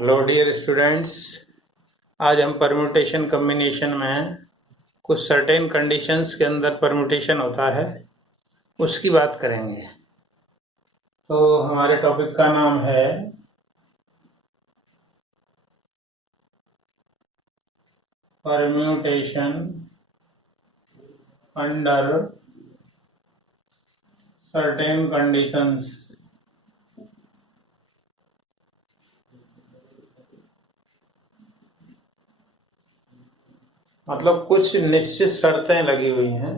Hello dear students. आज हम permutation combination में कुछ सर्टेन कंडीशंस के अंदर परम्यूटेशन होता है उसकी बात करेंगे। तो हमारे टॉपिक का नाम है परम्यूटेशन अंडर सर्टेन कंडीशंस। मतलब कुछ निश्चित शर्तें लगी हुई हैं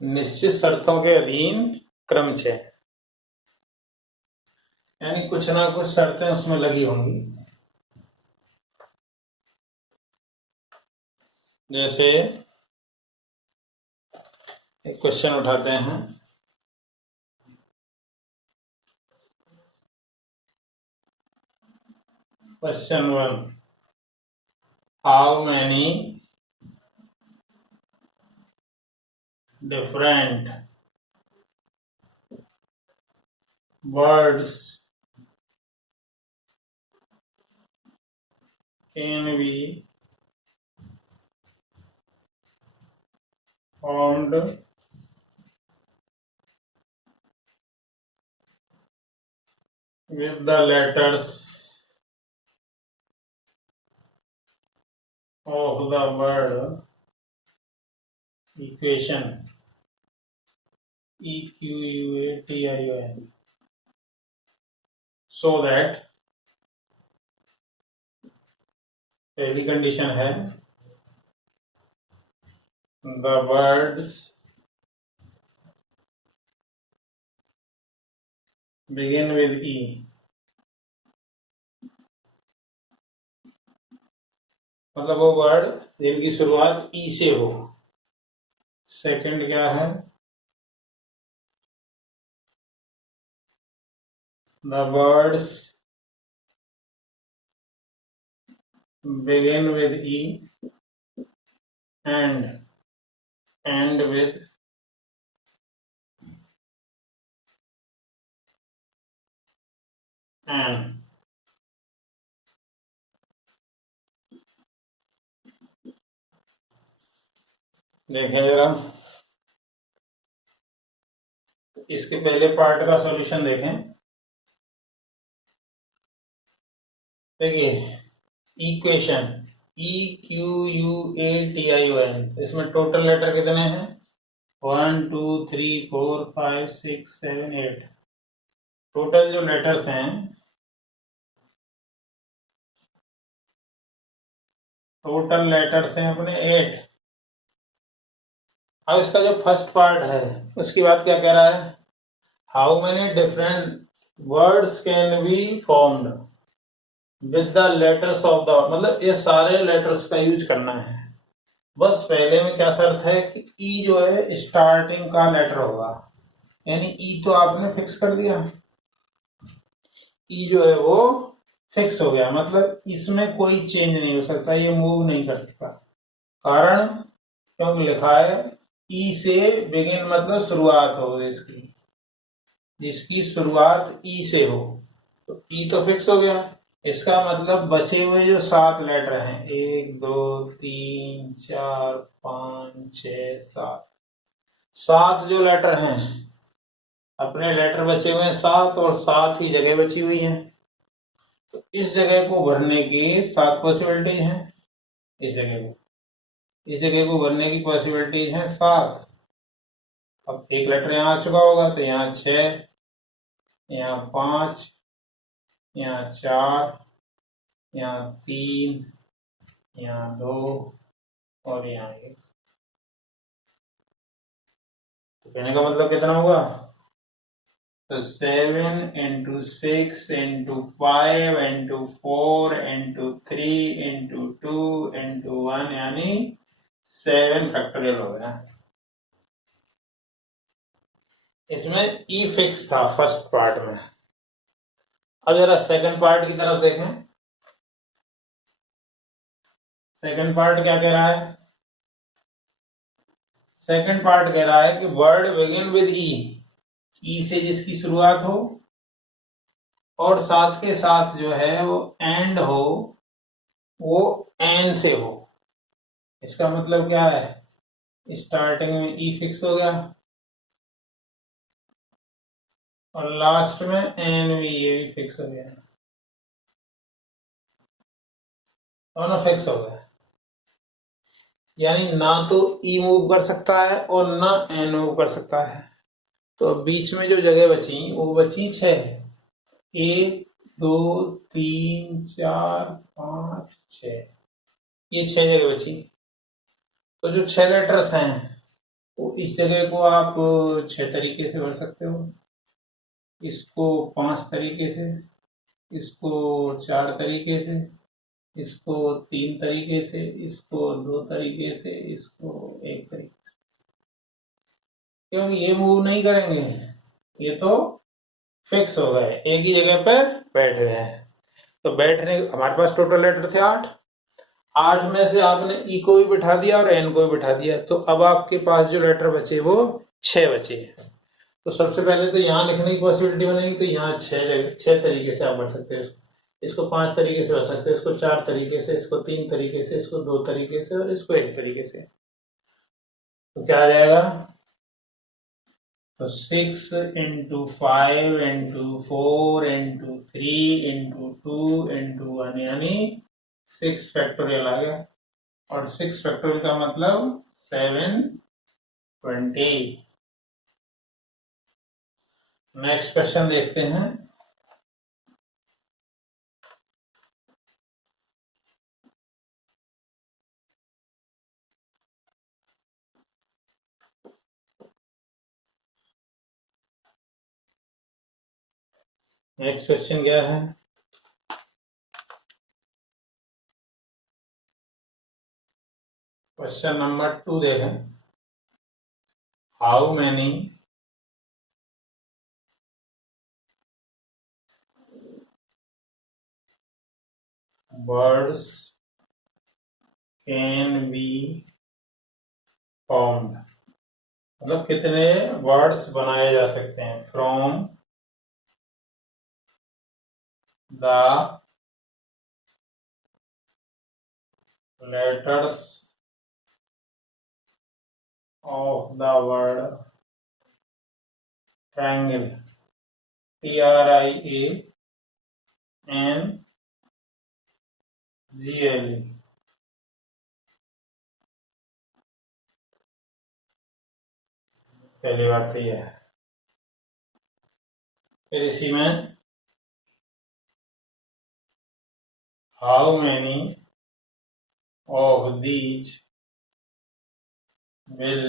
निश्चित शर्तों के अधीन क्रम है, यानी कुछ ना कुछ शर्तें उसमें लगी होंगी। जैसे एक क्वेश्चन उठाते हैं। Question 1, how many different words can be formed with the letters of the word equation equation, so that पहली कंडीशन है the words begin with E, मतलब वो वर्ड जिनकी शुरुआत ई से हो। सेकंड क्या है, the words begin with E and end with N। देखें जरा, इसके पहले पार्ट का सॉल्यूशन देखें। देखिए इक्वेशन EQUATION, इसमें टोटल लेटर कितने हैं? 1 2 3 4 5 6 7 8। टोटल जो लेटर्स हैं, टोटल लेटर्स हैं अपने 8। अब इसका जो फर्स्ट पार्ट है उसकी बात क्या कह रहा है, how many different words can be formed with the letters of the, मतलब ये सारे लेटर्स का यूज करना है। बस पहले में क्या शर्त है कि ई जो है स्टार्टिंग का लेटर होगा, यानी ई तो आपने फिक्स कर दिया, ई जो है वो फिक्स हो गया, मतलब इसमें कोई चेंज नहीं हो सकता, ये मूव नहीं कर सकता। कारण क्योंकि लिखा है ई से बिगिन, मतलब शुरुआत हो इसकी, जिसकी शुरुआत ई से हो, तो ई तो फिक्स हो गया। इसका मतलब बचे हुए जो 7 लेटर हैं, 1 2 3 4 5 6 7, 7 जो लेटर हैं अपने लेटर बचे हुए हैं 7, और 7 ही जगह बची हुई है। तो इस जगह को भरने की 7 पॉसिबिलिटीज हैं। इस जगह को भरने की पॉसिबिलिटीज हैं 7। अब एक लेटर यहाँ आ चुका होगा तो यहाँ 6, यहाँ 5, यहाँ 4, यहाँ 3, यहाँ 2 और यहाँ 1। तो कहने का मतलब कितना होगा, तो 7 into 6 into 5 into 4 into 3 into 2 into 1, यानी 7 फैक्टोरियल हो गया। इसमें ई फिक्स था फर्स्ट पार्ट में। अब जरा सेकंड पार्ट की तरफ देखें। सेकंड पार्ट क्या कह रहा है? सेकंड पार्ट कह रहा है कि वर्ड बिगिन विद ई से जिसकी शुरुआत हो और साथ के साथ जो है वो एंड हो, वो एन से हो। इसका मतलब क्या है? स्टार्टिंग में ई फिक्स हो गया और लास्ट में एन भी, ये भी फिक्स हो गया, दोनों फिक्स हो गया। यानी ना तो ई मूव कर सकता है और ना एन मूव कर सकता है। तो बीच में जो जगह बची वो बची 6। 1 2 3 4 5 6, ये 6 जगह बची। तो जो 6 लेटर्स हैं तो इस जगह को आप 6 तरीके से भर सकते हो, इसको 5 तरीके से, इसको 4 तरीके से, इसको 3 तरीके से, इसको 2 तरीके से, इसको 1 तरीके से। क्योंकि ये मूव नहीं करेंगे, ये तो फिक्स हो गए, एक ही जगह पर बैठ गए हैं। तो बैठने हमारे पास टोटल लेटर थे 8। 8 में से आपने ई को भी बिठा दिया और एन को भी बिठा दिया, तो अब आपके पास जो लेटर बचे वो 6 बचे। तो सबसे पहले तो यहाँ लिखने की पॉसिबिलिटी बनेगी, तो यहाँ 6 तरीके से आप बढ़ सकते हैं। इसको 5 तरीके से बढ़ सकते हैं, इसको 4 तरीके से, इसको 3 तरीके से, इसको 2 तरीके से और इसको 1 तरीके से। तो क्या आ जाएगा? तो 6 × 5 × 4 × 3 × 2 × 1 यानी 6 फैक्टोरियल आ गया। और 6 फैक्टोरियल का मतलब 720। नेक्स्ट क्वेश्चन देखते हैं। नेक्स्ट क्वेश्चन क्या है? क्वेश्चन नंबर 2 देखें। How many words can be formed, मतलब कितने वर्ड्स बनाए जा सकते हैं from the letters of the word triangle, TRIANGLE। पहली बात तो यह है। फिर इसी में how many of these will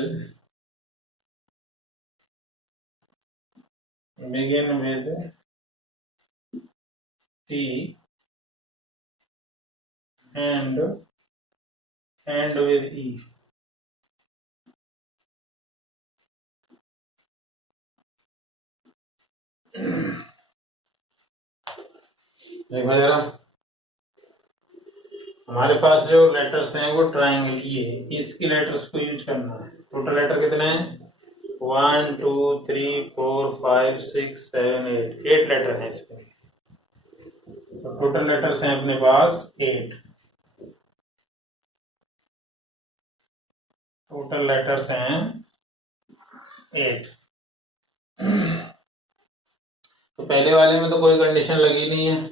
begin with T and end with E। देखो जरा, हमारे पास जो लेटर्स हैं वो ट्राइंगल ये है, इसकी लेटर्स को यूज करना है। टोटल लेटर कितने हैं? 1 2 3 4 5 6 7 8, 8 लेटर हैं इसमें। तो टोटल लेटर्स हैं अपने पास 8। टोटल लेटर्स हैं 8। तो पहले वाले में तो कोई कंडीशन लगी नहीं है।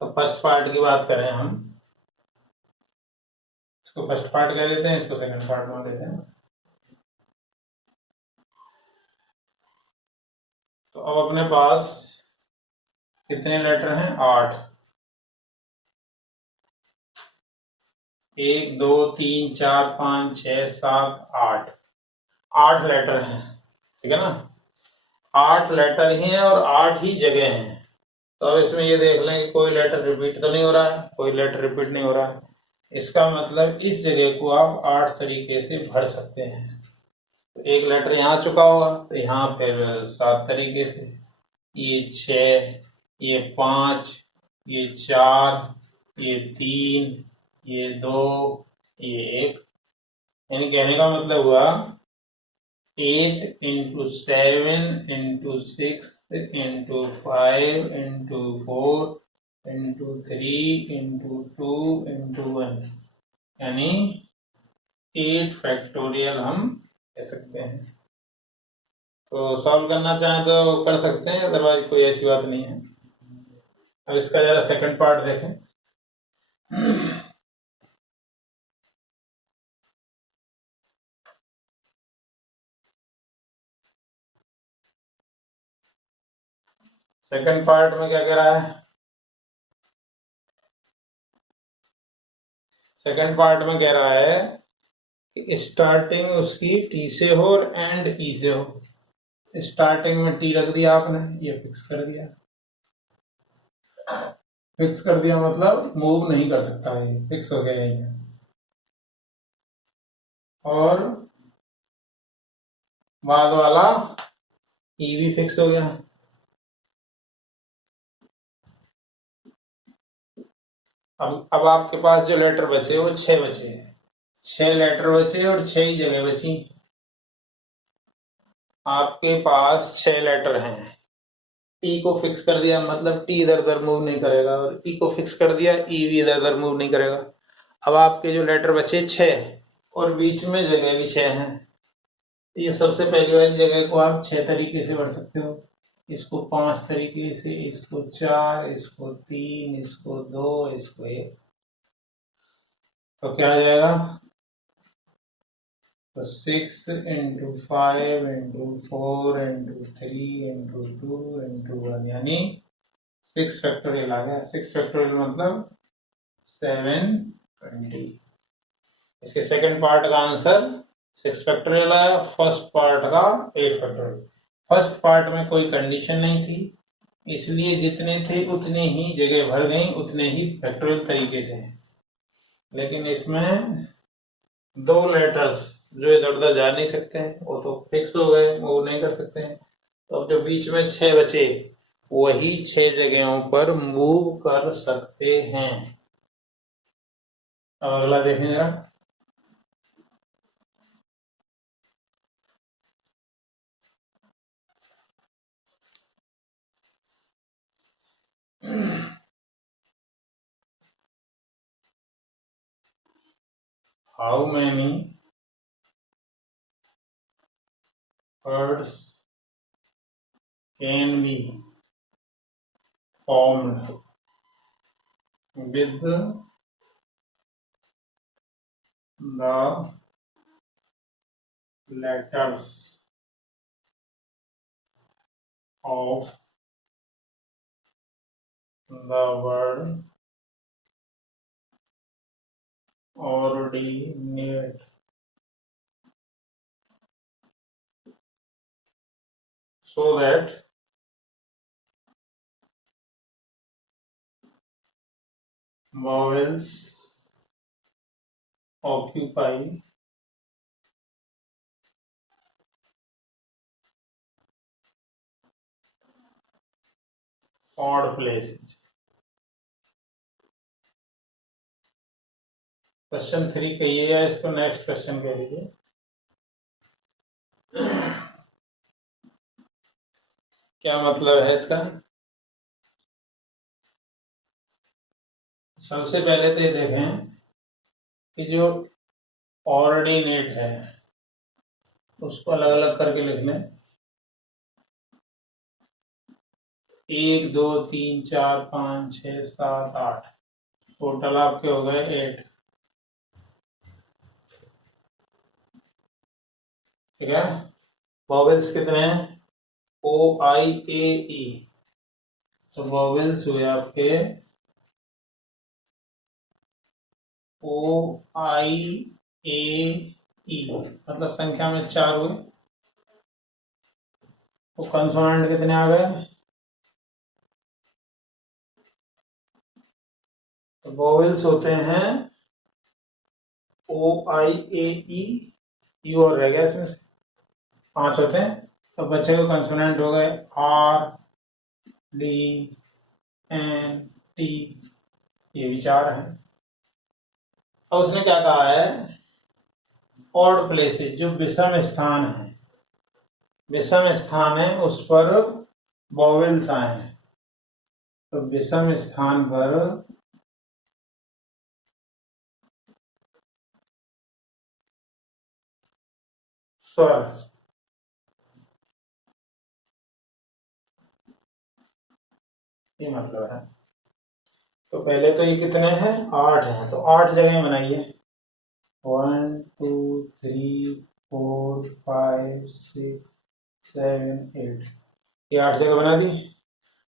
तो फर्स्ट पार्ट की बात करें हम, इसको फर्स्ट पार्ट कह देते हैं, इसको सेकंड पार्ट मान लेते हैं। तो अब अपने पास कितने लेटर हैं? 8। 1 2 3 4 5 6 7 8, 8 लेटर हैं, ठीक है ना? 8 लेटर ही हैं और 8 ही जगह हैं। तो अब इसमें ये देख लें कि कोई लेटर रिपीट तो नहीं हो रहा है, कोई लेटर रिपीट नहीं हो रहा है। इसका मतलब इस जगह को आप 8 तरीके से भर सकते हैं। तो एक लेटर यहाँ चुका होगा, तो यहाँ फिर 7 तरीके से, ये 6, ये 5, ये 4, ये 3, ये 2, ये 1। यानी कहने का मतलब हुआ 8 into 7 into 6 into 5 into 4 into 3 into 2 into 1, यानी 8 फैक्टोरियल हम कह सकते हैं। तो सॉल्व करना चाहें तो कर सकते हैं, अदरवाइज कोई ऐसी बात नहीं है। अब इसका जरा सेकंड पार्ट देखें। सेकंड पार्ट में क्या कह रहा है? सेकंड पार्ट में कह रहा है कि स्टार्टिंग उसकी टी से हो और एंड ई से हो। स्टार्टिंग में टी रख दिया आपने, ये फिक्स कर दिया। फिक्स कर दिया मतलब मूव नहीं कर सकता है, फिक्स हो गया यहीं पे। और बाद वाला ई भी फिक्स हो गया। अब आपके पास जो लेटर बचे वो 6 बचे, 6 लेटर बचे और 6 ही जगह बची। आपके पास 6 लेटर हैं, टी को फिक्स कर दिया मतलब टी इधर उधर मूव नहीं करेगा, और ई को फिक्स कर दिया ई भी इधर उधर मूव नहीं करेगा। अब आपके जो लेटर बचे 6 और बीच में जगह भी 6 हैं। ये सबसे पहली वाली जगह को आप 6 तरीके से भर सकते हो, इसको 5 तरीके से, इसको 4, इसको 3, इसको 2, इसको 1। तो क्या आ जाएगा? तो 6 into 5 into 4 into 3 into 2 into 1, यानी 6 फैक्टोरियल आ गया। 6 फैक्टोरियल मतलब 720। इसके सेकंड पार्ट का आंसर 6 फैक्टोरियल आया, फर्स्ट पार्ट का 8 फैक्टोरियल। फर्स्ट पार्ट में कोई कंडीशन नहीं थी, इसलिए जितने थे उतने ही जगह भर गई, उतने ही फैक्टोरियल तरीके से। लेकिन इसमें 2 लेटर्स जो इधर उधर जा नहीं सकते हैं, वो तो फिक्स हो गए, वो नहीं कर सकते हैं। तो अब जो बीच में 6 बचे वही 6 जगहों पर मूव कर सकते हैं। अब अगला देखें जरा। How many words can be formed with the letters of the word ordinate, so that vowels occupy odd places। Question 3 कहिए या इसको नेक्स्ट क्वेश्चन कह लीजिए। क्या मतलब है इसका? सबसे पहले तो ये देखें कि जो ऑर्डिनेट है उसको अलग अलग करके लिख लें। 1 2 3 4 5 6 7 8, टोटल आपके हो गए 8। ठीक है। वॉवेल्स कितने हैं? O I A E। तो वॉवेल्स हुए आपके O I A E, मतलब संख्या में 4 हुए। तो कंसोनेंट कितने आ गए? तो वॉवेल्स होते हैं O I A E, you और रह गया इसमें से। 5 होते हैं, तो बच्चे को कंसोनेंट हो गए R, D, N, T, ये भी 4 है। और उसने क्या कहा है, ऑड प्लेसेस, जो विषम स्थान है, विषम स्थान है उस पर वॉवेल्स आए हैं, तो विषम स्थान पर स्वर, ये मतलब है। तो पहले तो ये कितने हैं, 8 हैं, तो 8 जगह बनाइए, 1 2 3 4 5 6 7 8, ये 8 जगह बना दी।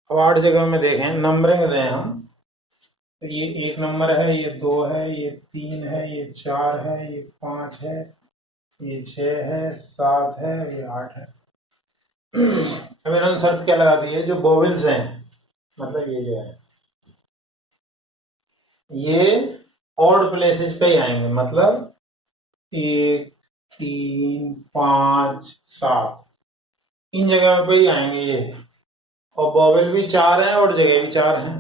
अब 8 जगह में देखें, नंबरिंग दें हम, तो ये 1 नंबर है, ये 2 है, ये 3 है, ये 4 है, ये 5 है, ये 6 है, 7 है, ये 8 है। अब इन्होंने शर्त क्या लगा दी है, जो वोवेल्स हैं, मतलब ये जो है, ये ऑड प्लेसेस पे ही आएंगे, मतलब 1 3 5 7, इन जगह पे ही आएंगे ये। और वोवेल भी 4 है और जगह भी 4 है,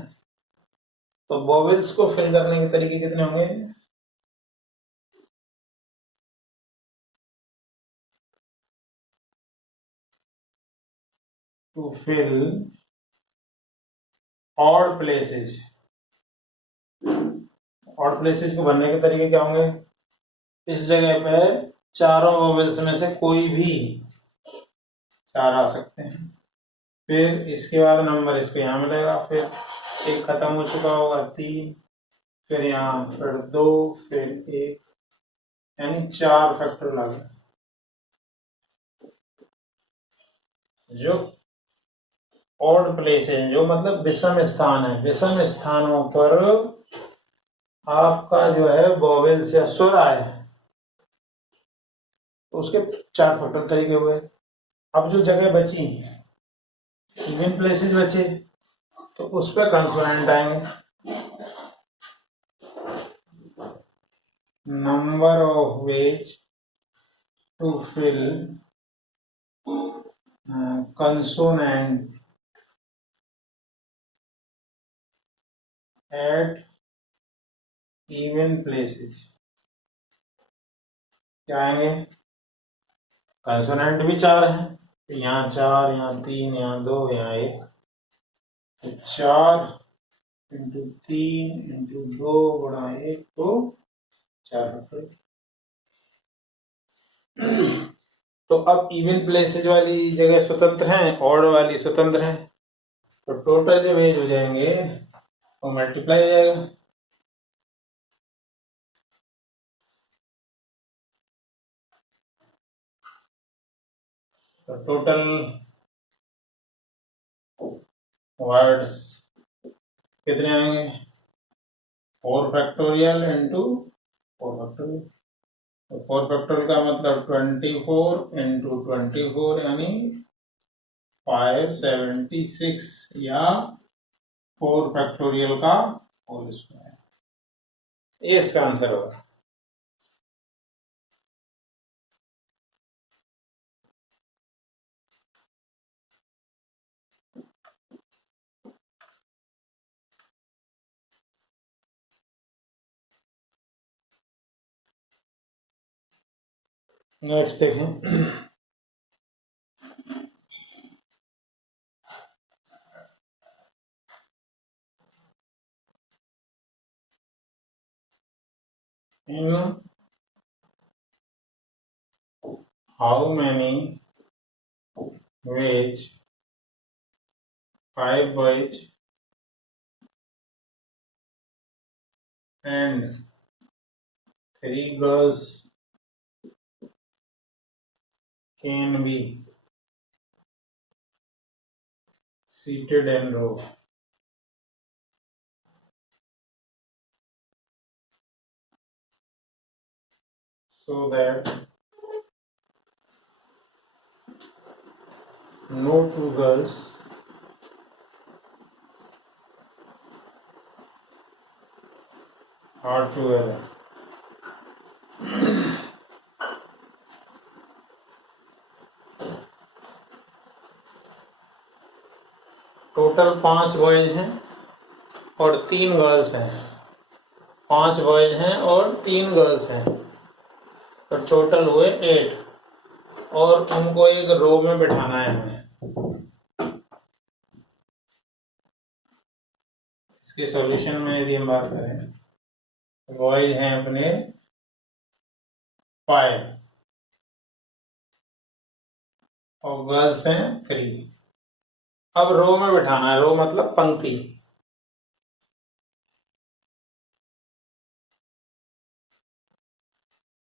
तो वोवेल्स को फिल करने के तरीके कितने होंगे, to fill odd places, odd places को भरने के तरीके क्या होंगे, इस जगह पे चारों वोवेल्स में से कोई भी 4 आ सकते हैं, फिर इसके बाद नंबर इसको यहाँ मिलेगा, फिर 1 खत्म हो चुका होगा, 3, फिर यहाँ, फिर 2, फिर 1, यानी 4 फैक्टर लगे। जो ऑड प्लेस है, जो मतलब विषम स्थान है, विषम स्थानों पर आपका जो है वोवेल्स या स्वर आए, तो उसके 4 फैक्टर तरीके हुए। अब जो जगह बची, इवन प्लेसेस बचे, तो उस पर कंसोनेंट आएंगे, number of ways to fill consonant at even places, क्या आएंगे, कंसोनेंट भी 4 है, तो यहाँ 4, यहाँ 3, यहाँ 2, यहाँ 1, तो 4 इंटू 3 इंटू 2 गुणा 1, तो 4 फैक्टर। तो अब इवन प्लेसेज वाली जगह स्वतंत्र हैं, ऑड वाली स्वतंत्र हैं, तो टोटल जब एज हो जाएंगे तो मल्टीप्लाई हो जाएगा, तो टोटल वर्ड्स कितने आएंगे, 4 फैक्टोरियल इंटू 4 फैक्टोरियल, तो 4 फैक्टोरियल का मतलब 24 इंटू 24, यानी 576, या 4 फैक्टोरियल का होल स्क्वायर, ये इसका आंसर होगा। नेक्स्ट देखें, in how many ways 5 boys and 3 girls can be seated in row, so that no 2 girls are together. Total 5 boys हैं और 3 गर्ल्स हैं। 5 बॉयज हैं और 3 गर्ल्स हैं, तो टोटल हुए 8 और उनको एक रो में बिठाना है हमें। इसके सॉल्यूशन में यदि हम बात करें, बॉयज हैं अपने 5 और गर्ल्स हैं 3। अब रो में बिठाना है, रो मतलब पंक्ति।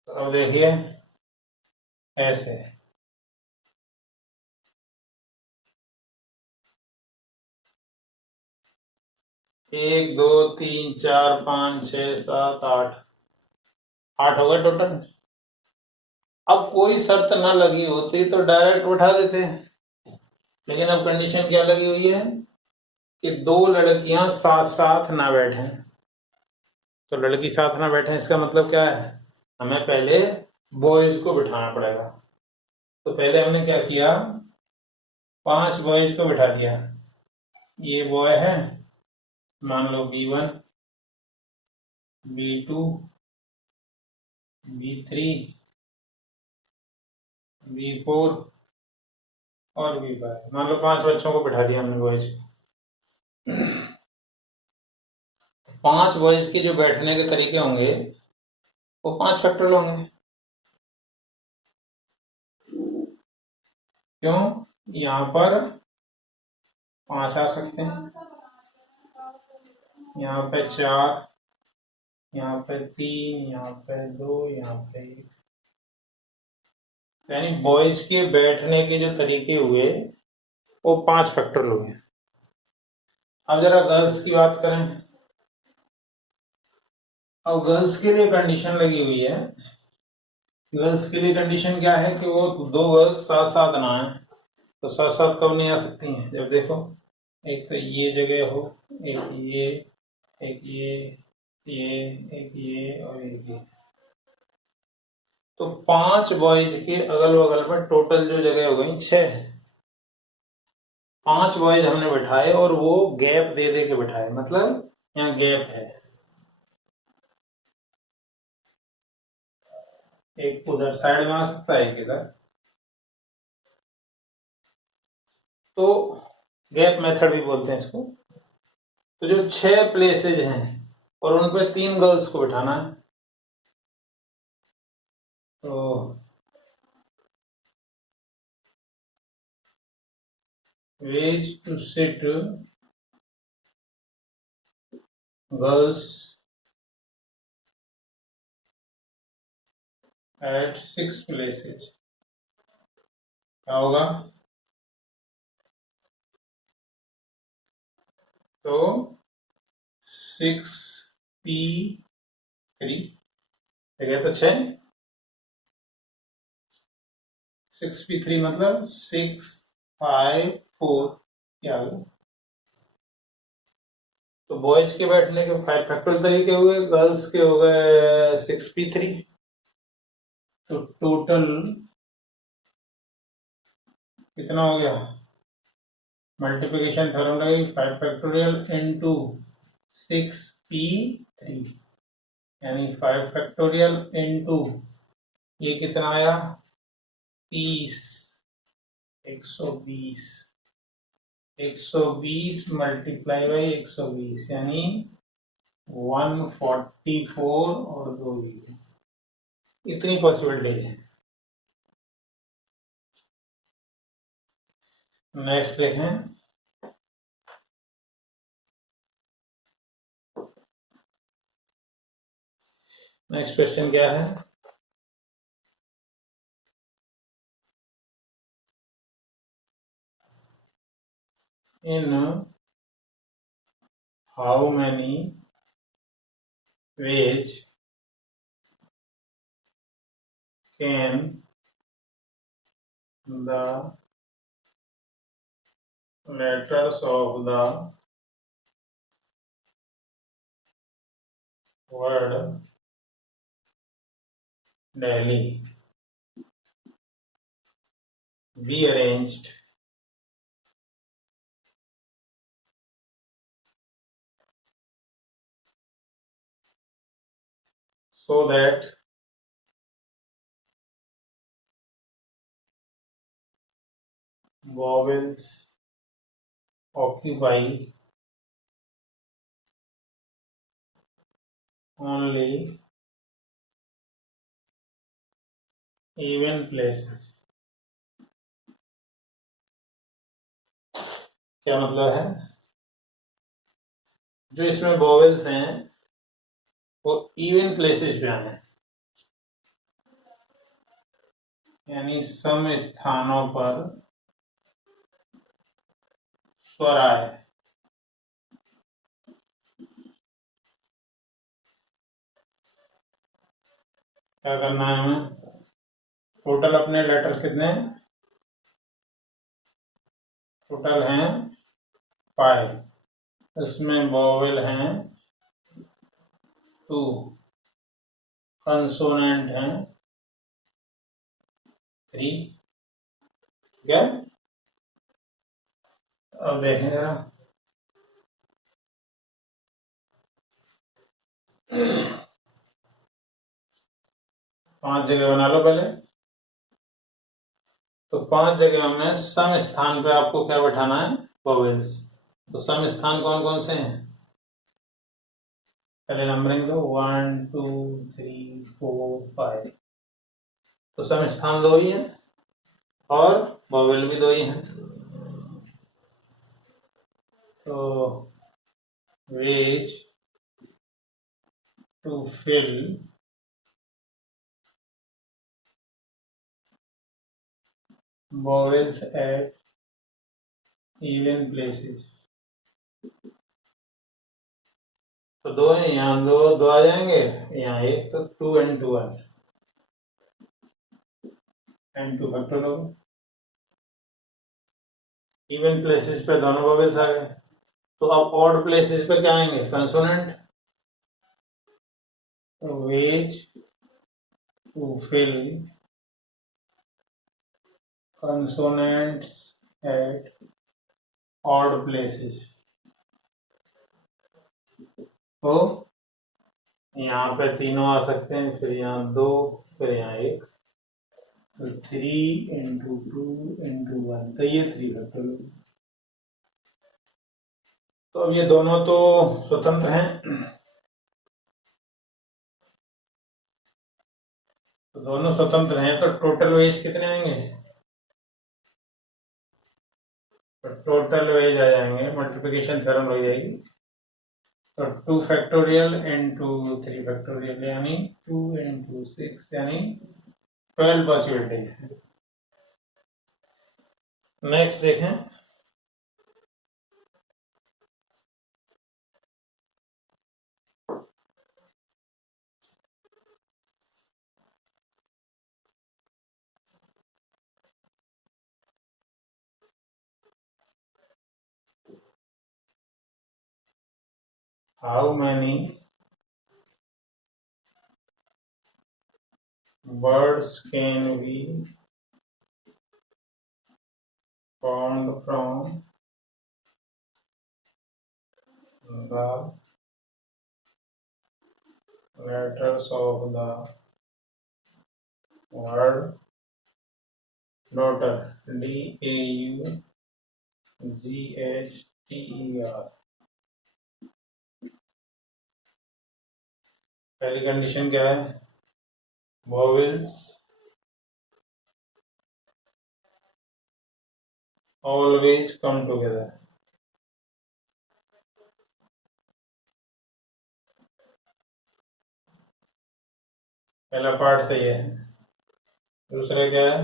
तो अब देखिए ऐसे 1 2 3 4 5 6 7 8 हो गए टोटल। अब कोई शर्त ना लगी होती तो डायरेक्ट उठा देते, लेकिन अब कंडीशन क्या लगी हुई है कि 2 लड़कियां साथ साथ ना बैठें। तो लड़की साथ ना बैठे इसका मतलब क्या है, हमें पहले बॉयज को बिठाना पड़ेगा। तो पहले हमने क्या किया, 5 बॉयज को बिठा दिया। ये बॉय है, मान लो B1 B2 B3 B4 और B5, मान लो 5 बच्चों को बिठा दिया हमने बॉयज को। 5 बॉयज के जो बैठने के तरीके होंगे वो 5 फैक्टोरियल होंगे। क्यों, यहाँ पर 5 आ सकते हैं, यहाँ पे 4, यहाँ पे 3, यहाँ पे 2, यहाँ पे 1, यानी बॉयज के बैठने के जो तरीके हुए वो 5 फैक्टोरियल हुए। अब जरा गर्ल्स की बात करें। अब गर्ल्स के लिए कंडीशन लगी हुई है। गर्ल्स के लिए कंडीशन क्या है कि वो 2 गर्ल्स साथ साथ ना आए। तो साथ साथ कब नहीं आ सकती हैं, जब देखो एक तो ये जगह हो, एक ये, एक ये, एक ये और एक ये। तो 5 बॉयज के अगल बगल में टोटल जो जगह हो गई 6। 5 बॉयज हमने बिठाए और वो गैप दे दे के बिठाए, मतलब यहाँ गैप है, एक उधर साइड में आ सकता है, एक इधर। तो गैप मेथड भी बोलते हैं इसको। तो जो 6 प्लेसेज हैं और उन पे 3 गर्ल्स को बिठाना है, तो ways to sit girls at 6 places, क्या होगा, तो 6P3 जगह तो 6, 6P3 मतलब 6 5 4 क्या होगा। तो बॉयज के बैठने के 5 फैक्टर्स तरीके हो गए, गर्ल्स के हो गए 6P3। तो टोटल कितना हो गया, मल्टीप्लिकेशन थ्योरम लगेगी, 5 फैक्टोरियल इनटू 6P3 यानी 5 फैक्टोरियल इनटू ये कितना आया 30, 120, 120 मल्टीप्लाई बाई 120 यानी 144 और 2 इतनी पॉसिबिलिटी है। नेक्स्ट देखें, नेक्स्ट क्वेश्चन क्या है, in how many ways can the letters of the word Delhi be arranged so that vowels occupy only even places। क्या मतलब है? जो इसमें वॉवेल्स हैं वो इवन प्लेसेस पे आए, यानी सम स्थानों पर स्वर आए। क्या करना है हमें? टोटल अपने लेटर कितने? टोटल हैं 5, इसमें वॉवेल हैं 2, कंसोनेंट हैं 3। क्या? अब देखें जरा, पांच जगह बना लो पहले। तो 5 जगह में सम स्थान पे आपको क्या बैठाना है? वॉवेल्स। तो सम स्थान कौन कौन से हैं? पहले नंबरिंग दो, 1 2 3 4 5। तो सम स्थान 2 ही है और वॉवेल भी 2 ही हैं। तो ways to fill vowels at even places। तो 2 है, यहाँ 2 आ जाएंगे, यहाँ 1, तो 2 and 2 आ जाए, and 2 फैक्टर हो। इवन प्लेसेस पे दोनों वॉवेल्स आ गए। तो अब ऑड प्लेसेस पे क्या आएंगे? कंसोनेंट। तो ways to fill consonants at odd places। तो यहाँ पे तीनों आ सकते हैं, फिर यहाँ 2, फिर यहाँ 1, तो 3 into 2 into 1, तो ये 3 फैक्टर। तो अब ये दोनों तो स्वतंत्र हैं, तो दोनों स्वतंत्र हैं, तो टोटल वेज कितने आएंगे? तो टोटल वेज आ जाएंगे, मल्टीप्लिकेशन थ्योरम लग जाएगी। तो 2 फैक्टोरियल इंटू 3 फैक्टोरियल, यानी 2 into 6, यानी 12 पॉसिबिलिटी है। नेक्स्ट देखें, how many words can be formed from the letters of the word daughter, DAUGHTER। पहली कंडीशन क्या है? Vowels always come together. पहला पार्ट सही है। दूसरा क्या है?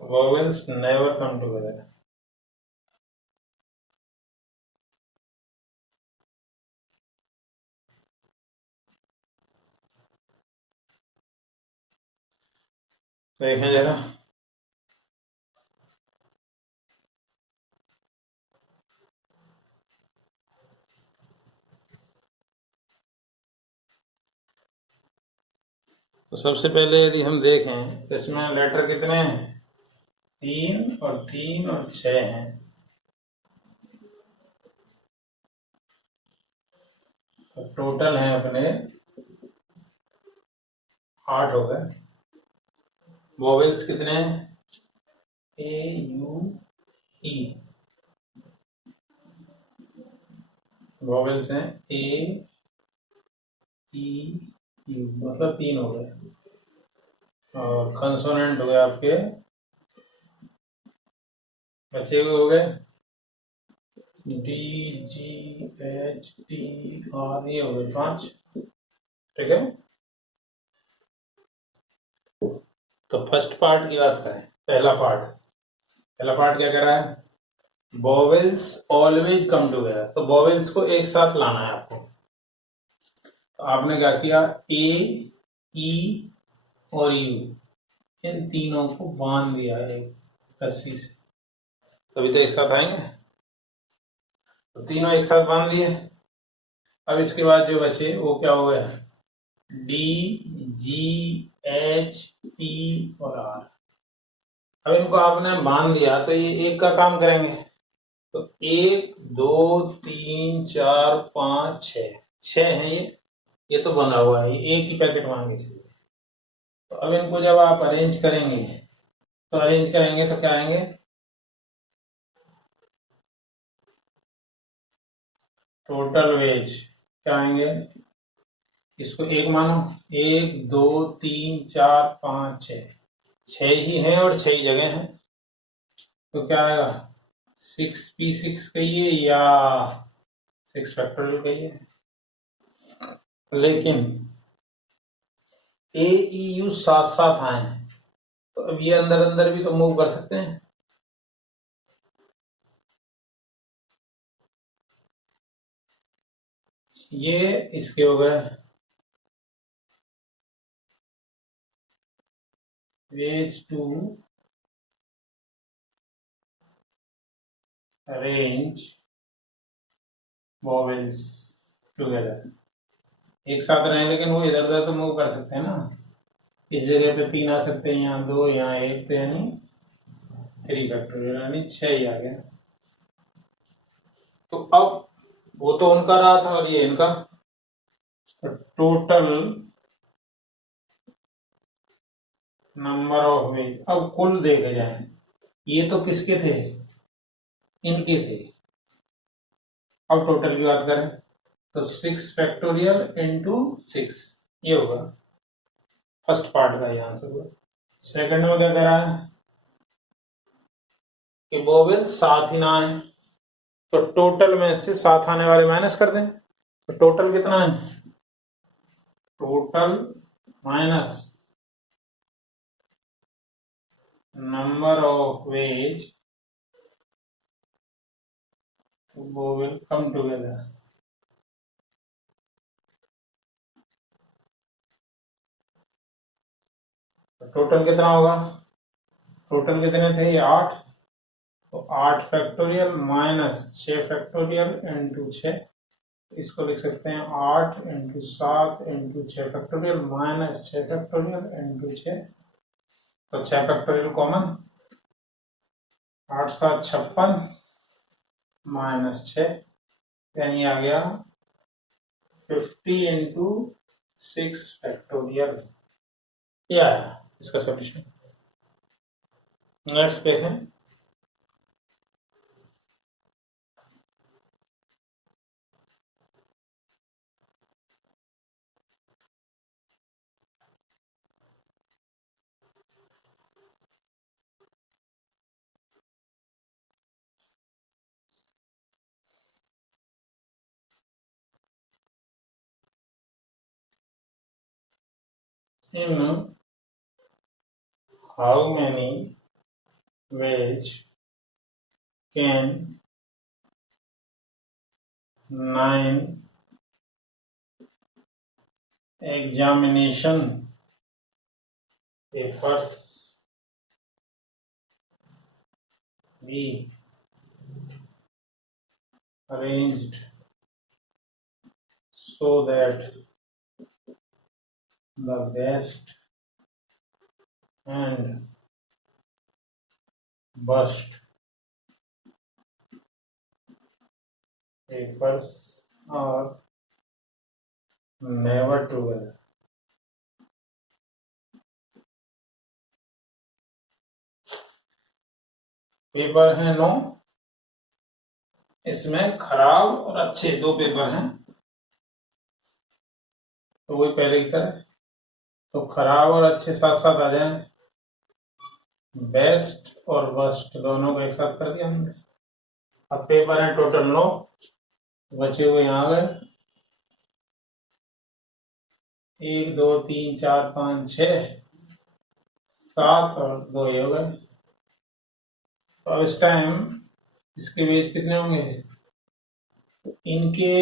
Vowels never come together. देखें जरा, तो सबसे पहले यदि हम देखें तो इसमें लेटर कितने हैं? 3 और 3 और 6 हैं। तो टोटल हैं अपने 8 हो गए। वोवेल्स कितने हैं? ए यू ई। वोवेल्स हैं ए ई यू, मतलब 3 हो गए। और कंसोनेंट हो गए आपके, बचे हुए हो गए D G H T R, ये हो गए 5। ठीक है, तो फर्स्ट पार्ट की बात करें। पहला पार्ट क्या कह रहा है? Vowels always come together. तो वोवेल्स को एक साथ लाना है आपको। तो आपने क्या किया, ए ई और यू, इन तीनों को बांध दिया है रस्सी से, तभी तो एक साथ आएंगे। तो तीनों एक साथ बांध दिए। अब इसके बाद जो बचे वो क्या हो गया, डी जी एच टी और आर। अब इनको आपने बांध दिया तो ये एक का काम करेंगे। तो 1 2 3 4 5 6, 6 है ये तो बना हुआ है, ये एक ही पैकेट मांगे चाहिए। तो अब इनको जब आप अरेंज करेंगे तो क्या आएंगे, टोटल वेज क्या आएंगे, इसको एक मानो, 1 2 3 4 5 6, 6 ही हैं और 6 ही जगह हैं। तो क्या आएगा, 6p6 कहिए या 6 फैक्टोरियल कहिए, लेकिन ए ई यू साथ साथ आए हैं। तो अब ये अंदर अंदर भी तो मूव कर सकते हैं। ये इसके हो गए ways to arrange vowels together। एक साथ रहें लेकिन वो इधर उधर तो मूव कर सकते हैं ना। इस जगह पे 3 आ सकते हैं, यहाँ 2, यहाँ 1, तो यानी 3 फैक्टोरियल, यानी 6 ही आ गया। तो अब वो तो उनका रहा था और ये इनका, तो टोटल नंबर ऑफ वेज अब कुल देखे जाए, ये तो किसके थे, इनके थे। अब टोटल की बात करें तो 6 फैक्टोरियल इंटू 6, ये होगा फर्स्ट पार्ट का ये आंसर हुआ। सेकंड में क्या कह रहा है कि वोवेल साथ ही ना आए, तो टोटल में से साथ आने वाले माइनस कर दें। तो टोटल कितना है, total minus number of veg vowel come together. तो टोटल कितना होगा, टोटल कितने थे, ये 8। तो 8 फैक्टोरियल माइनस 6 फैक्टोरियल इंटू 6, इसको लिख सकते हैं 8 into 7 into 6 factorial minus 6 factorial into 6। तो 6 फैक्टोरियल कॉमन, 8 7 56 माइनस 6, यानी आ गया 50 इंटू 6 फैक्टोरियल। क्या है इसका सॉल्यूशन। नेक्स्ट देखें, in how many ways can 9 examination papers be arranged so that the best and worst papers are never together। Paper है 9, इसमें खराब और अच्छे 2 पेपर हैं, तो वही पहले की तरह, तो खराब और अच्छे साथ साथ आ जाएंगे, बेस्ट और वर्स्ट दोनों को एक साथ कर दिया हमने। अब पेपर है टोटल 9, बचे हुए यहाँ आ गए 1 2 3 4 5 6 7 और 2 ये हो गए। तो अब इस टाइम इसके पेज कितने होंगे, इनके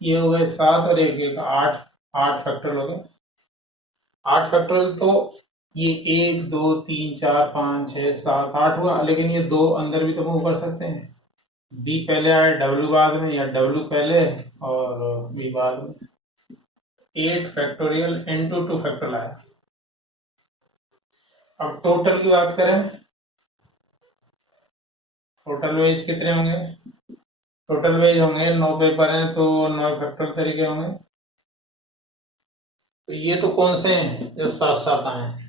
ये हो गए 7 और 1 1 8, 8 फैक्टोरियल हो गए। 8 फैक्टोरियल तो ये 1 2 3 4 5 6 7 8 हुआ, लेकिन ये 2 अंदर भी तो मूव कर सकते हैं, बी पहले आए डब्ल्यू बाद में, या डब्ल्यू पहले और बी बाद में। 8 फैक्टोरियल इंटू 2 फैक्टोरियल आया। अब टोटल की बात करें, टोटल वेज कितने होंगे, टोटल वेज होंगे 9 पेपर हैं तो 9 फैक्टोरियल तरीके होंगे। तो ये तो कौन से हैं जो साथ साथ आए हैं,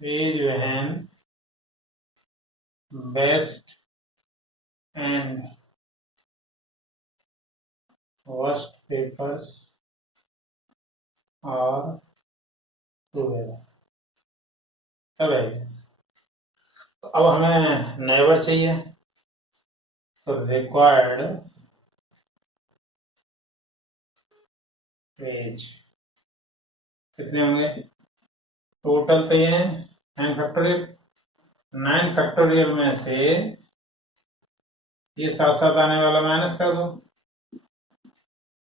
वेज वहन बेस्ट एंड वर्स्ट पेपर्स और टुगेदर, तब है। तो अब हमें नेवर चाहिए, तो रिक्वायर्ड पेज कितने होंगे, टोटल तो ये है 9 फैक्टोरियल, 9 फैक्टोरियल में से ये साथ साथ आने वाला माइनस कर दो,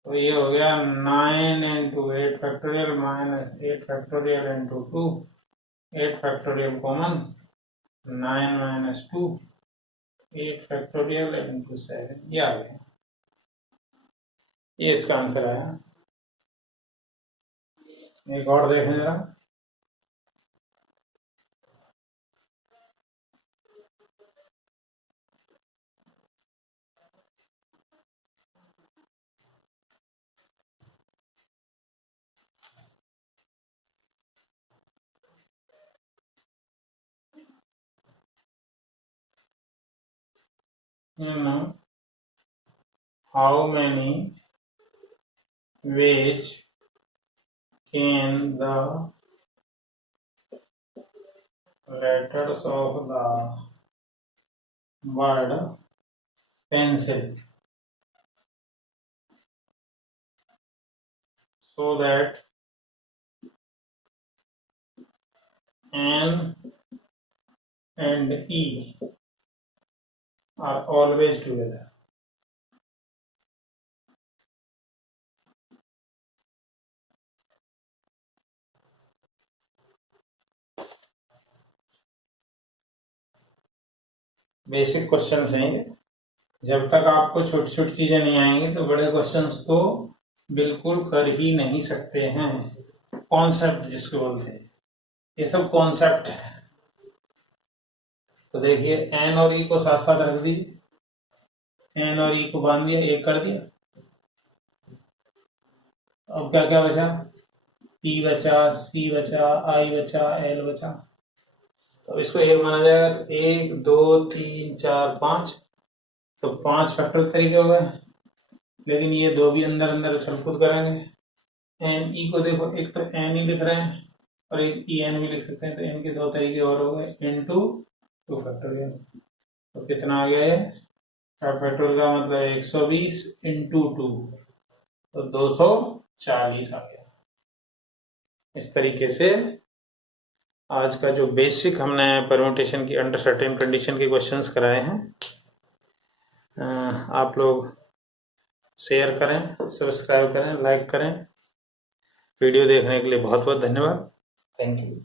तो ये हो गया 9 into 8 factorial minus 8 factorial into 2, 8 factorial common, 9 minus 2, 8 factorial into 7, ये आ गया, ये इसका आंसर आया। एक और देखें जरा, how many ways can the letters of the word pencil so that N and E are always together? Basic questions हैं, जब तक आपको छोटी छोटी चीजें नहीं आएंगी तो बड़े क्वेश्चंस तो बिल्कुल कर ही नहीं सकते हैं। कॉन्सेप्ट जिसको बोलते हैं, ये सब कॉन्सेप्ट है। तो देखिए एन और ई को साथ साथ रख दीजिए, एन और ई को बांध दिया, एक कर दिया, अब क्या क्या बचा, पी बचा, सी बचा, आई बचा, एल बचा, तो इसको एक माना जाएगा, तो 1 2 3 4 5, तो 5 फैक्टोरियल तरीके हो गए, लेकिन ये 2 भी अंदर अंदर उछल-कूद करेंगे। एन ई को देखो, एक तो एन ही लिख रहे हैं और एक ई एन भी लिख सकते हैं, तो एन के 2 तरीके और हो गए, इनटू 2 फैक्टोरियल, तो कितना आ गया है, फैक्टोरियल का मतलब 120 इंटू 2, तो 240 आ गया। इस तरीके से आज का जो बेसिक हमने परम्यूटेशन की अंडर सर्टेन कंडीशन के क्वेश्चंस कराए हैं, आप लोग शेयर करें, सब्सक्राइब करें, लाइक करें। वीडियो देखने के लिए बहुत बहुत धन्यवाद। Thank you.